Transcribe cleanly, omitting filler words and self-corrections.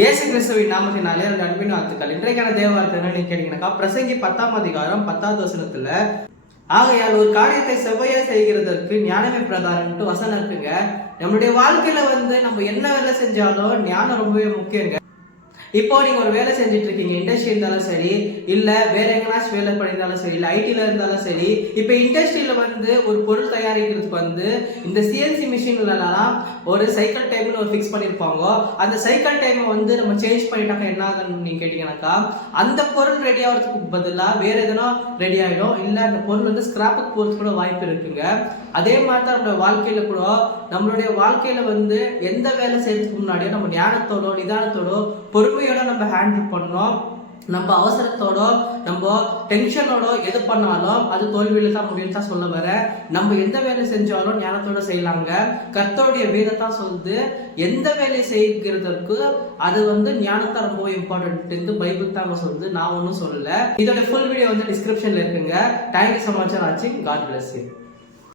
இயேசு கிறிஸ்துவின் நாமத்தினாலே அந்த அன்பின் வாழ்த்துக்கள். இன்றைக்கான தேவ வார்த்தை என்னன்னு கேட்டீங்கன்னாக்கா, பிரசங்கி 10ஆம் அதிகாரம் 10வது வசனத்துல, ஆகையால் ஒரு காரியத்தை செவ்வையா செய்கிறதற்கு ஞானமே பிரதானம்ட்டு வசனம் இருக்குங்க. நம்மளுடைய வாழ்க்கையில நம்ம என்ன வேலை செஞ்சாலும் ஞானம் ரொம்பவே முக்கியங்க. இப்போ நீங்க ஒரு வேலை செஞ்சுட்டு இருக்கீங்க, இண்டஸ்ட்ரி இருந்தாலும் சரி, இல்ல வேற எங்கேனாச்சும் வேலை பண்ணியிருந்தாலும் சரி, இல்ல ஐடில இருந்தாலும் சரி. இப்ப இண்டஸ்ட்ரியில ஒரு பொருள் தயாரிக்கிறதுக்கு இந்த சிஎன்சி மிஷின்லாம் ஒரு சைக்கிள் டைம்னு ஒரு ஃபிக்ஸ் பண்ணிருப்பாங்க. அந்த சைக்கிள் டைமை நம்ம சேஞ்ச் பண்ணிட்டாக்க என்ன ஆகுன்னு நீங்க கேட்டீங்கன்னாக்கா, அந்த பொருள் ரெடி ஆகிறதுக்கு பதிலாக வேற எதனா ரெடி ஆகிடும், இல்ல அந்த பொருள் ஸ்கிராப்புக்கு போறது கூட வாய்ப்பு இருக்குங்க. அதே மாதிரி தான் நம்மளுடைய வாழ்க்கையில கூட, நம்மளுடைய வாழ்க்கையில எந்த வேலை செய்யறதுக்கு முன்னாடியோ நம்ம ஞானத்தோட நிதானத்தோட பொறுமையோட நம்ம ஹேண்டில் பண்ணோம். நம்ம அவசரத்தோட நம்ம டென்ஷனோட எது பண்ணாலும் அது தோல்வியில தான் முடியும் தான் சொல்ல வர. நம்ம எந்த வேலை செஞ்சாலும் ஞானத்தோட செய்யலாங்க. கர்த்தருடைய வேதத்தான் சொல்லுது, எந்த வேலை செய்கிறதற்கு அது ஞானத்தை ரொம்ப இம்பார்ட்டன்ட் பைபிள் தான் சொல்லுது, நான் ஒன்றும் சொல்லல. இதோட ஃபுல் வீடியோ டிஸ்கிரிப்ஷன்ல இருக்குங்க. தேங்க்யூ ஸோ மச் ஃபார் வாட்சிங். God bless you.